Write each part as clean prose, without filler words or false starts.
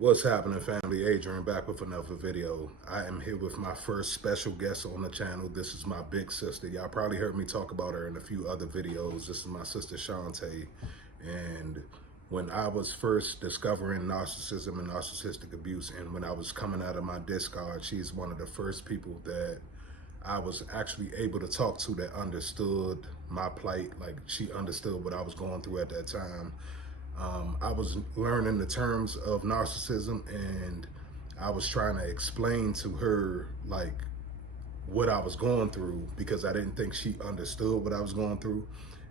What's happening, family? Adrian back with another video. I am here with my first special guest on the channel. This is my big sister. Y'all probably heard me talk about her in a few other videos. This is my sister Chante. And when I was first discovering narcissism and narcissistic abuse, and when I was coming out of my discard, she's one of the first people that I was actually able to talk to that understood my plight. Like, she understood what I was going through at that time. I was learning the terms of narcissism, and I was trying to explain to her like what I was going through, because I didn't think she understood what I was going through.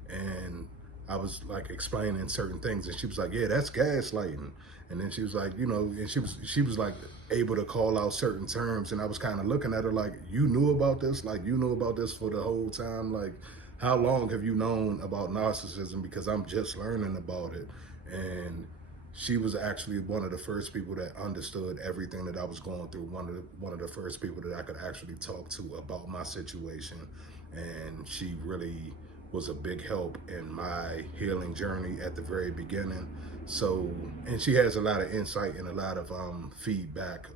And I was like explaining certain things, and she was like, yeah, that's gaslighting. And then she was like, you know, and she was like able to call out certain terms, and I was kind of looking at her like, you knew about this? Like, you knew about this for the whole time? Like, how long have you known about narcissism? Because I'm just learning about it. And she was actually one of the first people that understood everything that I was going through. One of the first people that I could actually talk to about my situation. And she really was a big help in my healing journey at the very beginning. So, and she has a lot of insight and a lot of feedback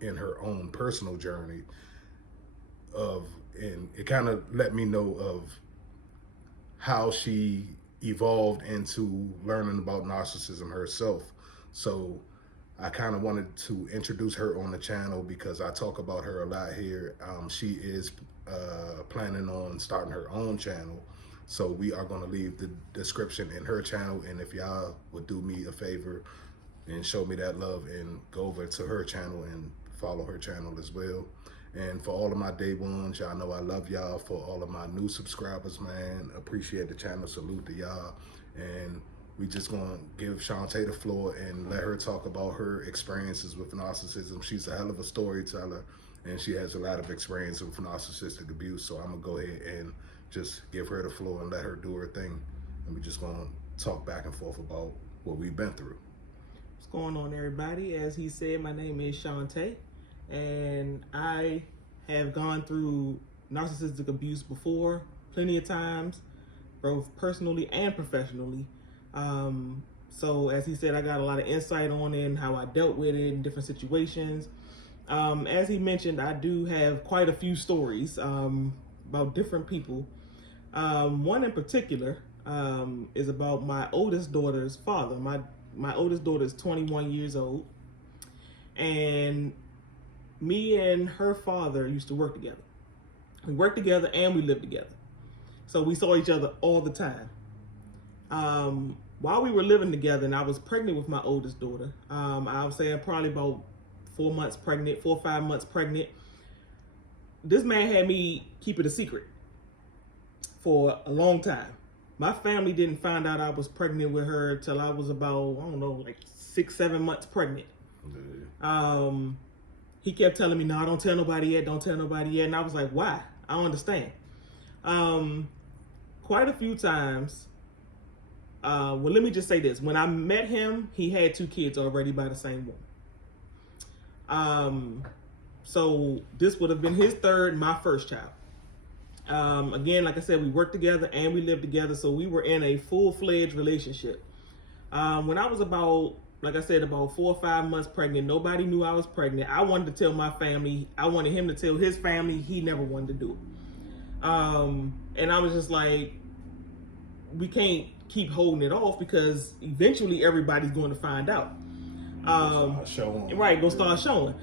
in her own personal journey and it kind of let me know of how she evolved into learning about narcissism herself. So I kind of wanted to introduce her on the channel because I talk about her a lot here. She is planning on starting her own channel. So we are going to leave the description in her channel. And if y'all would do me a favor and show me that love and go over to her channel and follow her channel as well. And for all of my day ones, y'all know I love y'all. For all of my new subscribers, man, appreciate the channel. Salute to y'all. And we just gonna give Chante the floor and let her talk about her experiences with narcissism. She's a hell of a storyteller, and she has a lot of experience with narcissistic abuse. So I'm gonna go ahead and just give her the floor and let her do her thing. And we just gonna talk back and forth about what we've been through. What's going on, everybody? As he said, my name is Chante, and I have gone through narcissistic abuse before, plenty of times, both personally and professionally. So as he said, I got a lot of insight on it and how I dealt with it in different situations. As he mentioned, I do have quite a few stories about different people. One in particular is about my oldest daughter's father. My oldest daughter is 21 years old, and me and her father used to work together. We worked together and we lived together. So we saw each other all the time. While we were living together and I was pregnant with my oldest daughter, I would say probably about 4 months pregnant, 4 or 5 months pregnant, this man had me keep it a secret for a long time. My family didn't find out I was pregnant with her till I was about, I don't know, like 6, 7 months pregnant. He kept telling me, no, don't tell nobody yet, don't tell nobody yet. And I was like, why? I don't understand. Quite a few times, well, let me just say this. When I met him, he had 2 kids already by the same woman. So this would have been his third, my first child. Again, like I said, we worked together and we lived together, so we were in a full-fledged relationship. When I was about, like I said, about 4 or 5 months pregnant, nobody knew I was pregnant. I wanted to tell my family. I wanted him to tell his family. He never wanted to do it. And I was just like, we can't keep holding it off because eventually everybody's going to find out. Right, go start showing.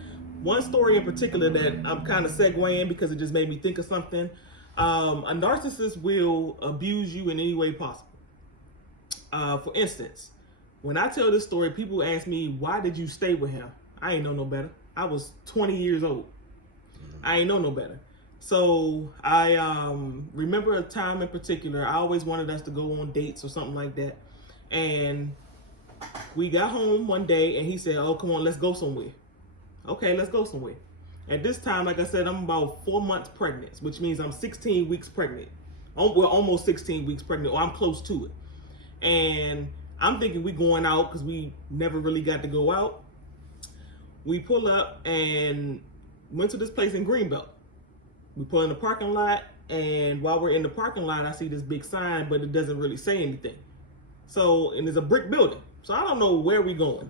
One story in particular that I'm kind of segueing because it just made me think of something. A narcissist will abuse you in any way possible. For instance, when I tell this story, people ask me, why did you stay with him? I ain't know no better. I was 20 years old. I ain't know no better. So I remember a time in particular, I always wanted us to go on dates or something like that. And we got home one day and he said, oh, come on, let's go somewhere. Okay, let's go somewhere. At this time, like I said, I'm about 4 months pregnant, which means I'm 16 weeks pregnant. We're almost 16 weeks pregnant, or I'm close to it. And I'm thinking we going out because we never really got to go out. We pull up and went to this place in Greenbelt. We pull in the parking lot, and while we're in the parking lot, I see this big sign, but it doesn't really say anything. So, and it's a brick building. So I don't know where we're going.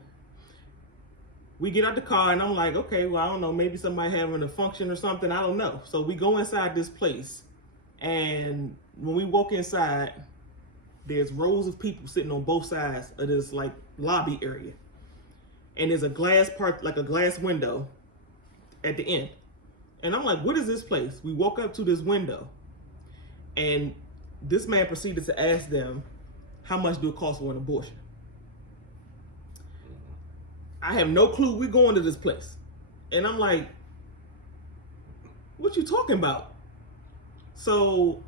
we get out the car and I'm like, okay, well, I don't know, maybe somebody having a function or something. I don't know. So we go inside this place, and when we walk inside, there's rows of people sitting on both sides of this like lobby area. And there's a glass part, like a glass window at the end. And I'm like, what is this place? We walk up to this window, and this man proceeded to ask them, how much do it cost for an abortion? I have no clue. We're going to this place. And I'm like, what you talking about? So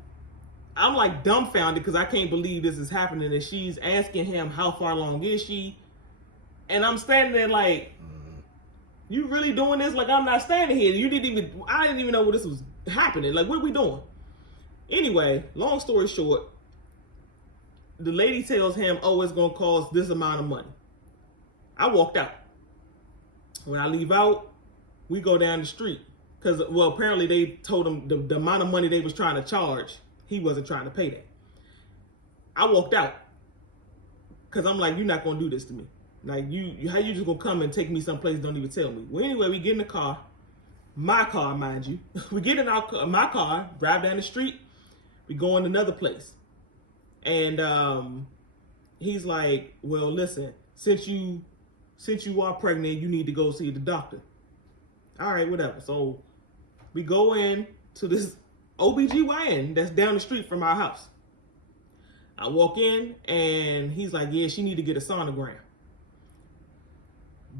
I'm like dumbfounded because I can't believe this is happening. And she's asking him, how far along is she? And I'm standing there like, you really doing this? Like, I'm not standing here. I didn't even know what this was happening. Like, what are we doing? Anyway, long story short, the lady tells him, oh, it's going to cost this amount of money. I walked out. When I leave out, we go down the street. Because, well, apparently they told him the amount of money they was trying to charge, he wasn't trying to pay that. I walked out. Because I'm like, you're not going to do this to me. Like, how you just going to come and take me someplace don't even tell me? Well, anyway, we get in the car. My car, mind you. We get in my car, drive down the street. We go in another place. And he's like, well, listen, since you are pregnant, you need to go see the doctor. All right, whatever. So we go in to this OBGYN that's down the street from our house. I walk in and he's like, yeah, she need to get a sonogram.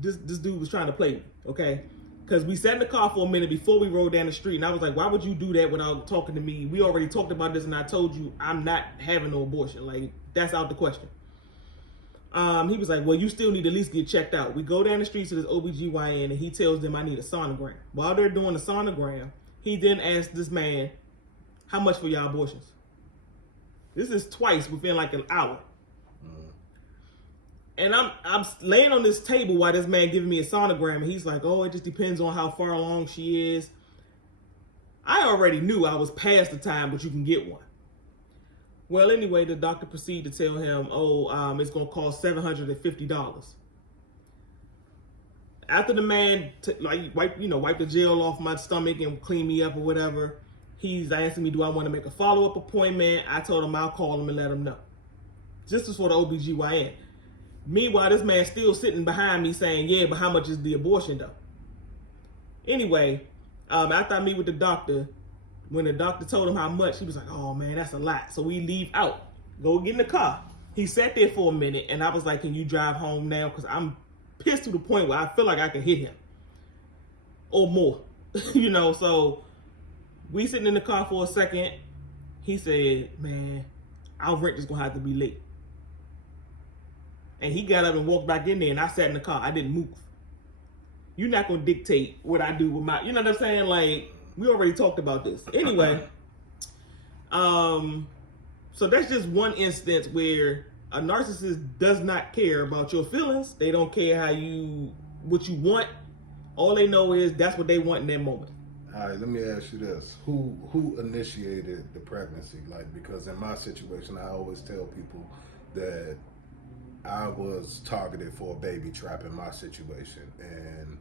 This dude was trying to play me, okay? Because we sat in the car for a minute before we rode down the street, and I was like, why would you do that without talking to me? We already talked about this, and I told you I'm not having no abortion. Like, that's out the question. He was like, well, you still need to at least get checked out. We go down the street to this OBGYN, and he tells them I need a sonogram. While they're doing the sonogram, he then asks this man, how much for your abortions? This is twice within like an hour. And I'm laying on this table while this man giving me a sonogram, and he's like, oh, it just depends on how far along she is. I already knew I was past the time, but you can get one. Well, anyway, the doctor proceeded to tell him, oh, it's going to cost $750. After the man wipe the gel off my stomach and clean me up or whatever, he's asking me, do I want to make a follow-up appointment? I told him I'll call him and let him know. This is for the OBGYN. Meanwhile, this man's still sitting behind me saying, yeah, but how much is the abortion though? Anyway, after I meet with the doctor, when the doctor told him how much, he was like, oh man, that's a lot. So we leave out, go get in the car. He sat there for a minute and I was like, can you drive home now? Because I'm pissed to the point where I feel like I can hit him or more, so we sitting in the car for a second. He said, man, our rent is going to have to be late. And he got up and walked back in there, and I sat in the car. I didn't move. You're not going to dictate what I do with my, you know what I'm saying? Like, we already talked about this. Anyway, so that's just one instance where a narcissist does not care about your feelings. They don't care what you want. All they know is that's what they want in that moment. All right, let me ask you this. Who initiated the pregnancy? Like, because in my situation, I always tell people that I was targeted for a baby trap in my situation. And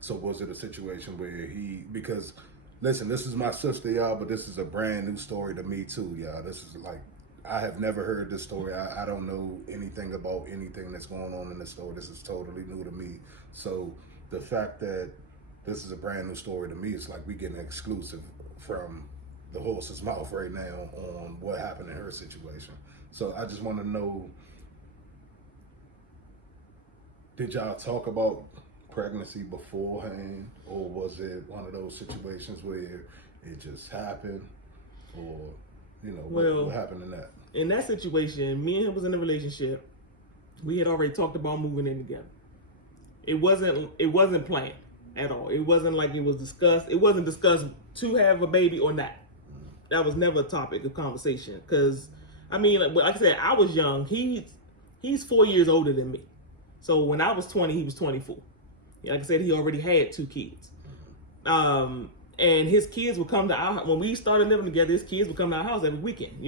so was it a situation where because listen, this is my sister, y'all, but this is a brand new story to me too, y'all. This is like, I have never heard this story. I don't know anything about anything that's going on in this story. This is totally new to me. So the fact that this is a brand new story to me, it's like we getting exclusive from the horse's mouth right now on what happened in her situation. So I just want to know, did y'all talk about pregnancy beforehand, or was it one of those situations where it just happened, or what happened in that? In that situation, me and him was in a relationship. We had already talked about moving in together. It wasn't planned at all. It wasn't like it was discussed. It wasn't discussed to have a baby or not. That was never a topic of conversation. Because I mean, like I said, I was young. He's 4 years older than me. So when I was 20, he was 24. Like I said, he already had 2 kids. And his kids would come to our house. When we started living together, his kids would come to our house every weekend,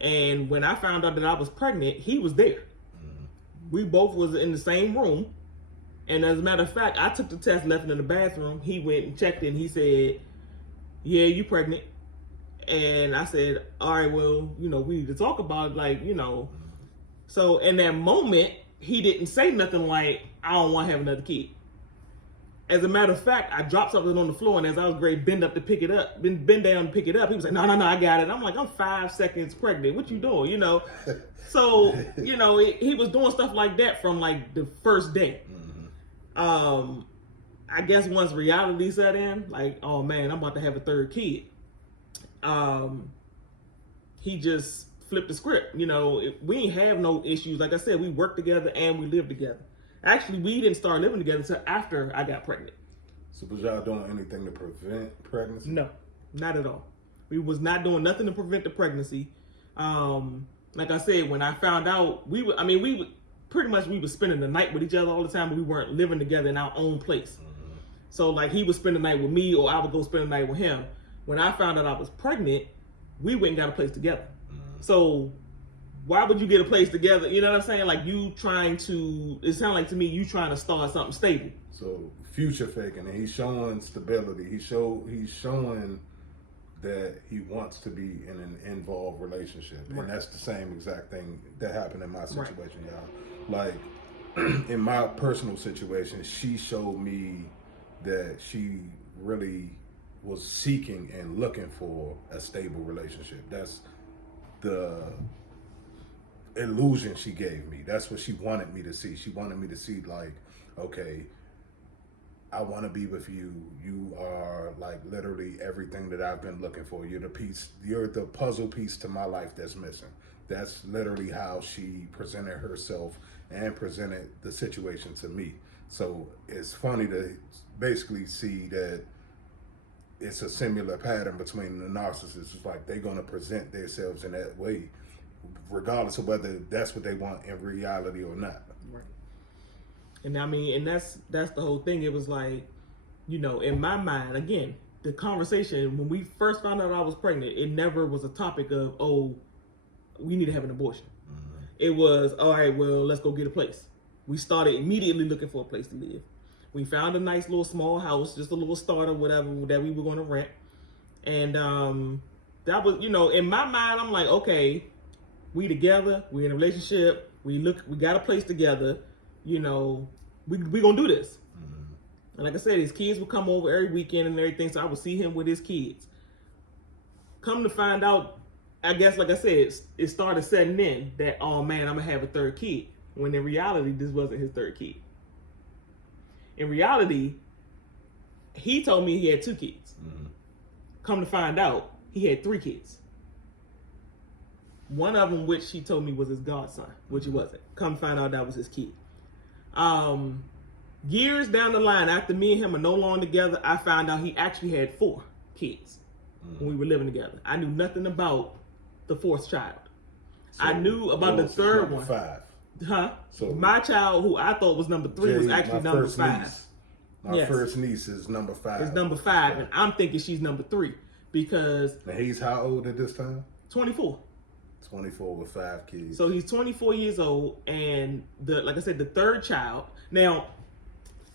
And when I found out that I was pregnant, he was there. We both was in the same room. And as a matter of fact, I took the test, left it in the bathroom. He went and checked it, and he said, yeah, you pregnant. And I said, all right, well, we need to talk about it, So in that moment, he didn't say nothing like, I don't want to have another kid. As a matter of fact, I dropped something on the floor, and as I was ready to bend down to pick it up, he was like, no, I got it. I'm like, I'm 5 seconds pregnant. What you doing, So, he was doing stuff like that from like the first day. I guess once reality set in, like, oh man, I'm about to have a third kid. He just flipped the script. We ain't have no issues. Like I said, we worked together and we lived together. Actually, we didn't start living together until after I got pregnant. So was y'all doing anything to prevent pregnancy? No, not at all. We was not doing nothing to prevent the pregnancy. Like I said, when I found out, we were spending the night with each other all the time, but we weren't living together in our own place. So like he would spend the night with me, or I would go spend the night with him. When I found out I was pregnant, we went and got a place together. So why would you get a place together? You know what I'm saying? Like it sounded like to me, you trying to start something stable. So future faking, and he's showing stability. He's showing that he wants to be in an involved relationship. Right. And that's the same exact thing that happened in my situation, y'all. Like in my personal situation, she showed me that she really was seeking and looking for a stable relationship. That's the illusion she gave me. That's what she wanted me to see. She wanted me to see like, okay, I want to be with you. You are like literally everything that I've been looking for. You're the puzzle piece to my life that's missing. That's literally how she presented herself and presented the situation to me. So it's funny to basically see that it's a similar pattern between the narcissists. It's like they're going to present themselves in that way, regardless of whether that's what they want in reality or not. Right. And I mean, and that's the whole thing. It was like, in my mind, again, the conversation, when we first found out I was pregnant, it never was a topic of, oh, we need to have an abortion. Mm-hmm. It was, all right, well, let's go get a place. We started immediately looking for a place to live. We found a nice little small house, just a little starter, whatever, that we were going to rent. And that was, in my mind, I'm like, okay, we together, we're in a relationship, we got a place together, we gonna do this. Mm-hmm. And like I said, his kids would come over every weekend and everything, so I would see him with his kids. Come to find out, I guess, like I said, it started setting in that, oh man, I'm gonna have a third kid. When in reality, this wasn't his third kid. In reality, he told me he had 2 kids. Mm-hmm. Come to find out, he had 3 kids. One of them, which he told me was his godson, which it wasn't. Come to find out that was his kid. Years down the line, after me and him are no longer together, I found out he actually had 4 kids when we were living together. I knew nothing about the 4th child. So I knew about the 3rd one. 5. Huh? So my child, who I thought was number 3, was actually number 5. My first niece is number 5. It's number 5, and I'm thinking she's number 3 because. And he's how old at this time? 24. 24 with 5 kids. So he's 24 years old, and like I said, the 3rd child. Now,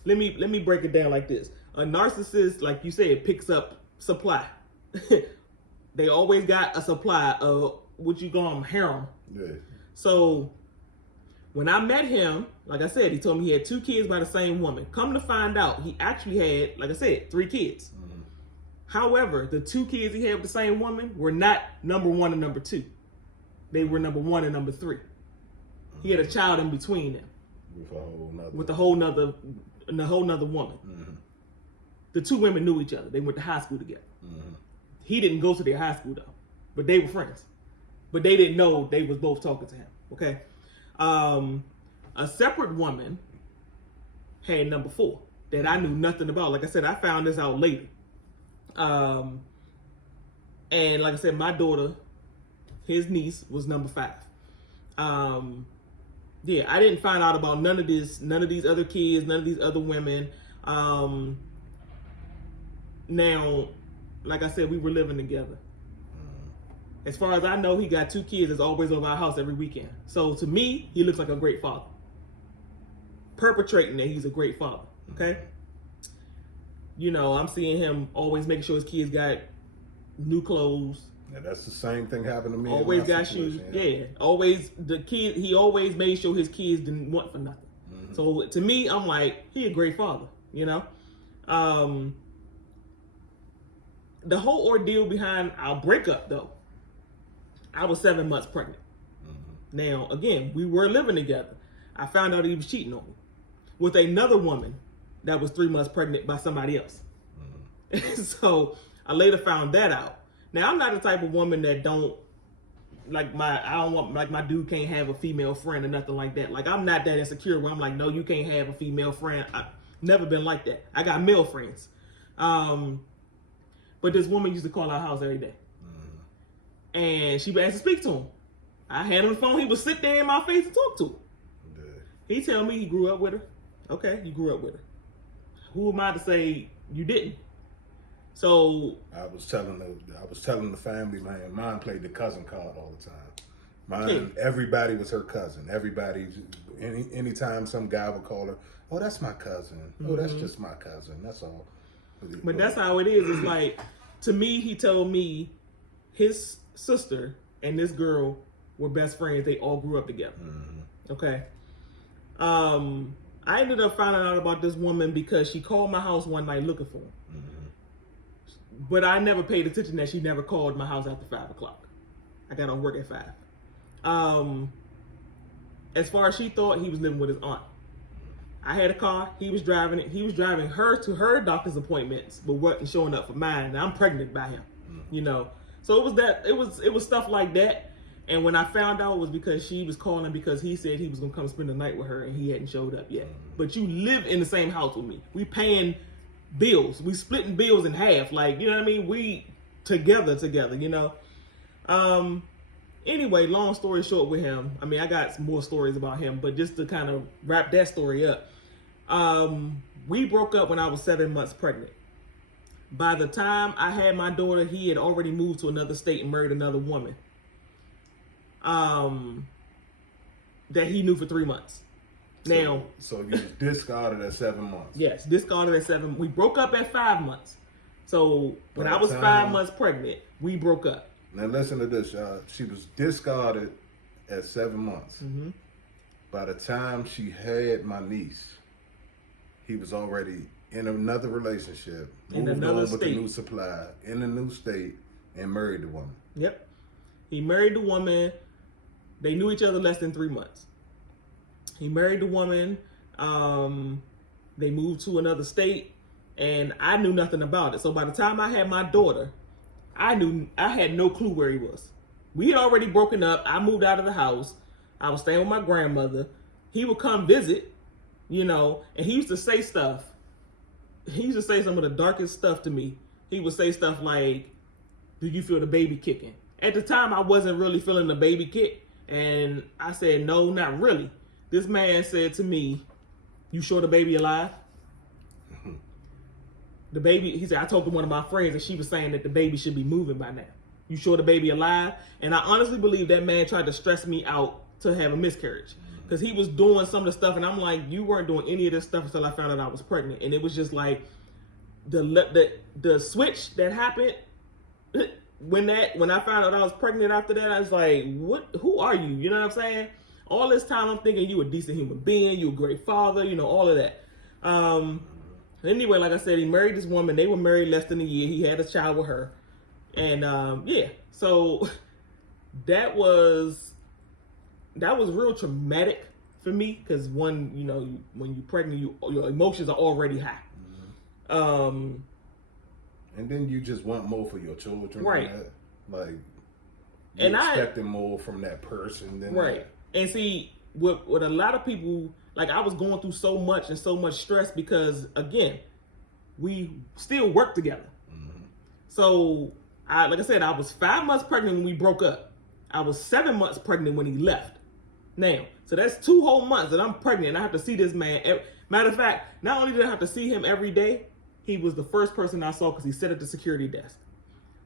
let me break it down like this: a narcissist, like you said, picks up supply. They always got a supply of what you call them harem. Yeah. So. When I met him, like I said, he told me he had 2 kids by the same woman. Come to find out, he actually had, like I said, 3 kids. Mm-hmm. However, the 2 kids he had with the same woman were not number 1 and number 2. They were number 1 and number 3. Mm-hmm. He had a child in between them. With a whole nother woman. Mm-hmm. The 2 women knew each other. They went to high school together. Mm-hmm. He didn't go to their high school though, but they were friends. But they didn't know they was both talking to him. Okay. A separate woman had number 4 that I knew nothing about. Like I said, I found this out later. And like I said, my daughter, his niece, was number 5. Yeah, I didn't find out about none of these other kids, none of these other women. Now, like I said, we were living together. As far as I know, he got 2 kids that's always over our house every weekend. So to me, he looks like a great father. perpetrating that he's a great father. Okay. You know, I'm seeing him always making sure his kids got new clothes. Yeah, that's the same thing happened to me. Always got shoes. Yeah. Always he always made sure his kids didn't want for nothing. So to me, I'm like, he a great father, you know? The whole ordeal behind our breakup, though, I was 7 months pregnant. Now, again, we were living together. I found out he was cheating on me with another woman that was 3 months pregnant by somebody else. So I later found that out. Now, I'm not the type of woman that my dude can't have a female friend or nothing like that. Like, I'm not that insecure where I'm like, no, you can't have a female friend. I've never been like that. I got male friends. But this woman used to call our house every day. And she would ask to speak to him. I had him on the phone. He would sit there in my face and talk to her. He tell me he grew up with her. Okay, you grew up with her. Who am I to say you didn't? So I was telling the family, man, mine played the cousin card all the time. Mine, everybody was her cousin. Everybody, anytime some guy would call her, oh, that's my cousin. Oh, that's just my cousin. That's all. But that's how it is. It's like, to me, he told me his sister and this girl were best friends. They all grew up together. Okay. I ended up finding out about this woman because she called my house one night looking for him. But I never paid attention that she never called my house after 5 o'clock. I got on work at 5. As far as she thought, he was living with his aunt. I had a car. He was driving it. He was driving her to her doctor's appointments, but wasn't showing up for mine. And I'm pregnant by him, you know. So it was that. It was stuff like that. And when I found out, it was because she was calling because he said he was gonna come spend the night with her, and he hadn't showed up yet. But you live in the same house with me. We paying bills. We splitting bills in half. Like, you know what I mean? We together, you know. Anyway, long story short with him, I mean, I got some more stories about him, but just to kind of wrap that story up, we broke up when I was 7 months pregnant. By the time I had my daughter, he had already moved to another state and married another woman that he knew for 3 months. Now, so you discarded at 7 months. Yes, discarded at 7. We broke up at 5 months. So when I was 5 months pregnant, we broke up. Now listen to this, y'all. She was discarded at 7 months. By the time she had my niece, he was already in another relationship, in another state, with a new supply, in a new state, and married the woman. Yep, he married the woman. They knew each other less than 3 months. He married the woman. They moved to another state, and I knew nothing about it. So by the time I had my daughter, I had no clue where he was. We had already broken up. I moved out of the house. I was staying with my grandmother. He would come visit, you know, and he used to say stuff. He used to say some of the darkest stuff to me. He would say stuff like, "Do you feel the baby kicking?" At the time, I wasn't really feeling the baby kick. And I said, "No, not really." This man said to me, "You sure the baby alive?" The baby, he said, I talked to one of my friends and she was saying that the baby should be moving by now. You sure the baby alive? And I honestly believe that man tried to stress me out to have a miscarriage. Because he was doing some of the stuff and I'm like, you weren't doing any of this stuff until I found out I was pregnant. And it was just like, the switch that happened, when I found out I was pregnant after that, I was like, who are you? You know what I'm saying? All this time I'm thinking you a decent human being, you a great father, you know, all of that. Anyway, like I said, he married this woman. They were married less than a year. He had a child with her. And yeah, so that was real traumatic for me because one, you know, when you're pregnant, your emotions are already high. And then you just want more for your children. Right. Like, you're expecting more from that person than right. And see, with a lot of people, like I was going through so much and so much stress because, again, we still work together. So, like I said, I was 5 months pregnant when we broke up. I was 7 months pregnant when he left. Now, so that's 2 whole months that I'm pregnant and I have to see this man. Matter of fact, not only did I have to see him every day, he was the first person I saw because he sat at the security desk.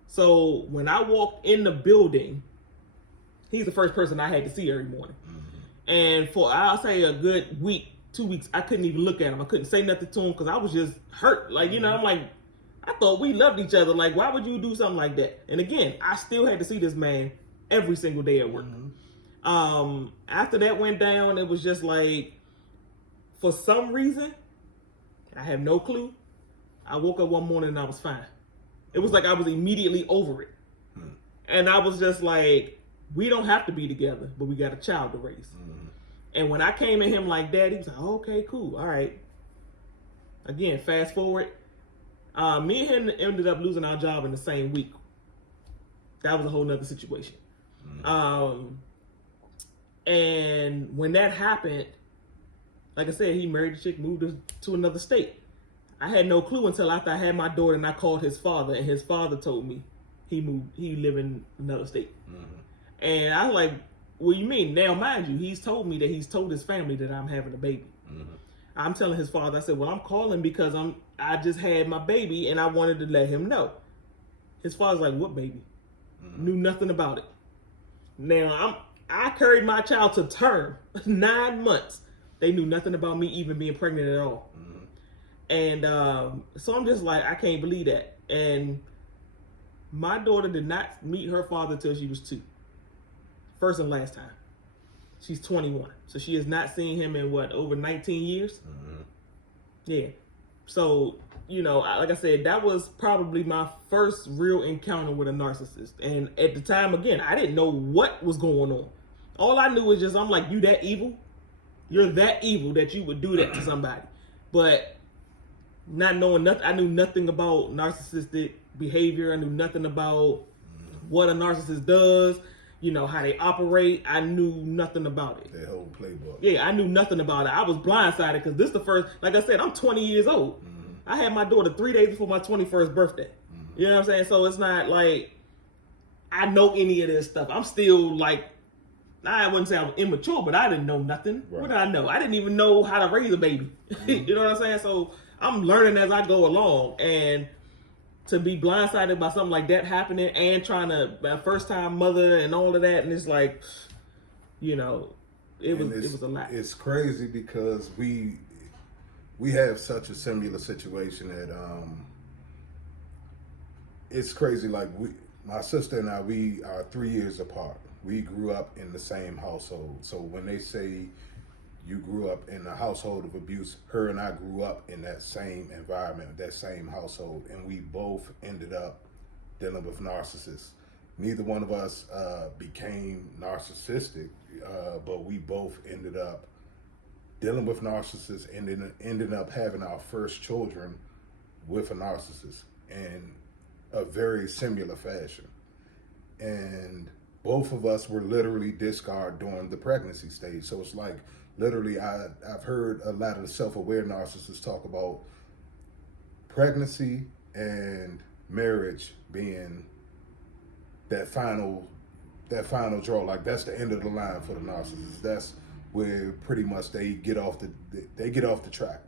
So when I walked in the building, he's the first person I had to see every morning. And for, I'll say, a good week, 2 weeks, I couldn't even look at him. I couldn't say nothing to him because I was just hurt. Like, you know, I'm like, I thought we loved each other. Like, why would you do something like that? And again, I still had to see this man every single day at work. After that went down, it was just like, for some reason, I have no clue. I woke up one morning and I was fine. It was like I was immediately over it. And I was just like, we don't have to be together, but we got a child to raise. And when I came at him like that, he was like, okay, cool, all right. Again, fast forward. Me and him ended up losing our job in the same week. That was a whole nother situation. And when that happened, like I said, he married a chick, moved to another state. I had no clue until after I had my daughter and I called his father, and his father told me he lived in another state. And I was like, what do you mean? Now, mind you, he's told me that he's told his family that I'm having a baby. I'm telling his father, I said, well, I'm calling because I just had my baby and I wanted to let him know. His father's like, what baby? Knew nothing about it. Now, I carried my child to term, 9 months. They knew nothing about me even being pregnant at all. And so I'm just like, I can't believe that. And my daughter did not meet her father till she was 2. First and last time. She's 21. So she has not seen him in over 19 years? Yeah. So, you know, like I said, that was probably my first real encounter with a narcissist. And at the time, again, I didn't know what was going on. All I knew was just, I'm like, you that evil? You're that evil that you would do that to somebody. But not knowing nothing, I knew nothing about narcissistic behavior. I knew nothing about what a narcissist does, you know, how they operate. I knew nothing about it. Their whole playbook. Yeah, I knew nothing about it. I was blindsided because this is the first, like I said, I'm 20 years old. I had my daughter 3 days before my 21st birthday. You know what I'm saying? So it's not like I know any of this stuff. I'm still like, I wouldn't say I was immature, but I didn't know nothing. Right. What did I know? I didn't even know how to raise a baby. You know what I'm saying? So I'm learning as I go along. And to be blindsided by something like that happening and trying to, my first time mother and all of that, and it's like, you know, it was a lot. It's crazy because we have such a similar situation that it's crazy. Like my sister and I, we are 3 years apart. We grew up in the same household. So when they say you grew up in a household of abuse, her and I grew up in that same environment, that same household, and we both ended up dealing with narcissists. Neither one of us became narcissistic, but we both ended up dealing with narcissists and ended up having our first children with a narcissist in a very similar fashion. And both of us were literally discarded during the pregnancy stage. So it's like, literally, I've heard a lot of the self-aware narcissists talk about pregnancy and marriage being that final draw. Like, that's the end of the line for the narcissist. That's where pretty much they get off the track.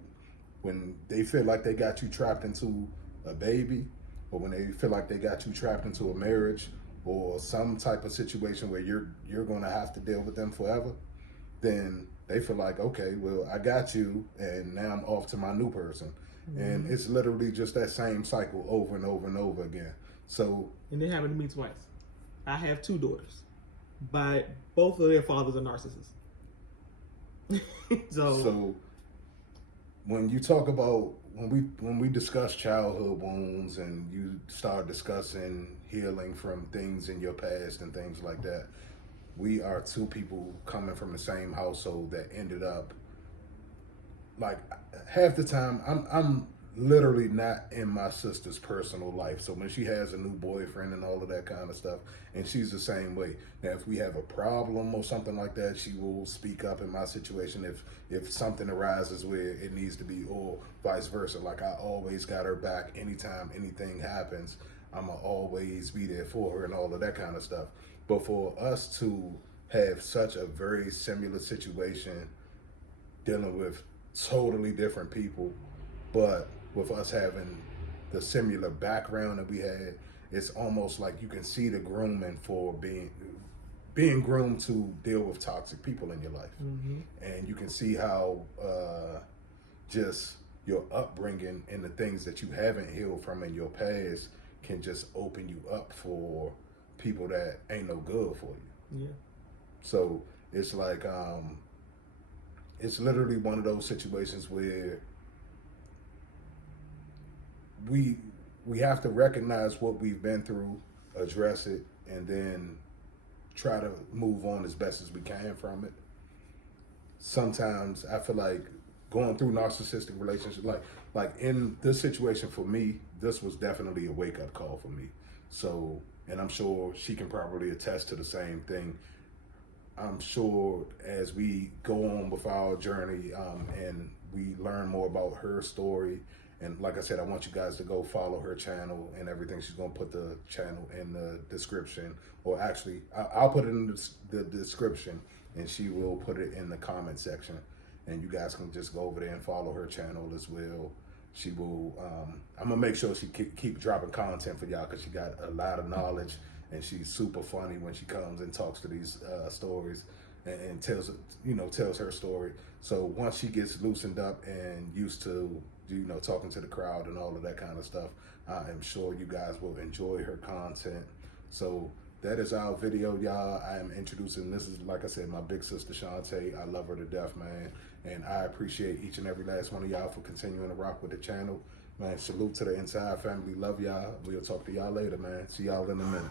When they feel like they got you trapped into a baby, or when they feel like they got you trapped into a marriage or some type of situation where you're going to have to deal with them forever, then they feel like, okay, well, I got you, and now I'm off to my new person. And it's literally just that same cycle over and over and over again. So, and it happened to me twice. I have 2 daughters, but both of their fathers are narcissists. So when you talk about, when we discuss childhood wounds and you start discussing healing from things in your past and things like that, we are 2 people coming from the same household that ended up, like, half the time I'm literally not in my sister's personal life. So when she has a new boyfriend and all of that kind of stuff, and she's the same way. Now, if we have a problem or something like that, she will speak up in my situation if something arises where it needs to be, or vice versa. Like, I always got her back anytime anything happens. I'ma always be there for her and all of that kind of stuff. But for us to have such a very similar situation, dealing with totally different people, but with us having the similar background that we had, it's almost like you can see the grooming for being groomed to deal with toxic people in your life. And you can see how just your upbringing and the things that you haven't healed from in your past can just open you up for people that ain't no good for you. Yeah. So it's like, it's literally one of those situations where we have to recognize what we've been through, address it, and then try to move on as best as we can from it. Sometimes I feel like going through narcissistic relationships, like in this situation for me, this was definitely a wake-up call for me. So, and I'm sure she can probably attest to the same thing. I'm sure as we go on with our journey and we learn more about her story, and like I said, I want you guys to go follow her channel and everything. She's going to put the channel in the description, or actually I'll put it in the description, and she will put it in the comment section, and you guys can just go over there and follow her channel as well. She will, I'm going to make sure she keep dropping content for y'all, because she got a lot of knowledge, and she's super funny when she comes and talks to these stories and tells her story. So once she gets loosened up and used to, talking to the crowd and all of that kind of stuff, I am sure you guys will enjoy her content. So that is our video, y'all. I am introducing, this is, like I said, my big sister Chante. I love her to death, man. And I appreciate each and every last one of y'all for continuing to rock with the channel. Man, salute to the entire family. Love y'all. We'll talk to y'all later, man. See y'all in a minute.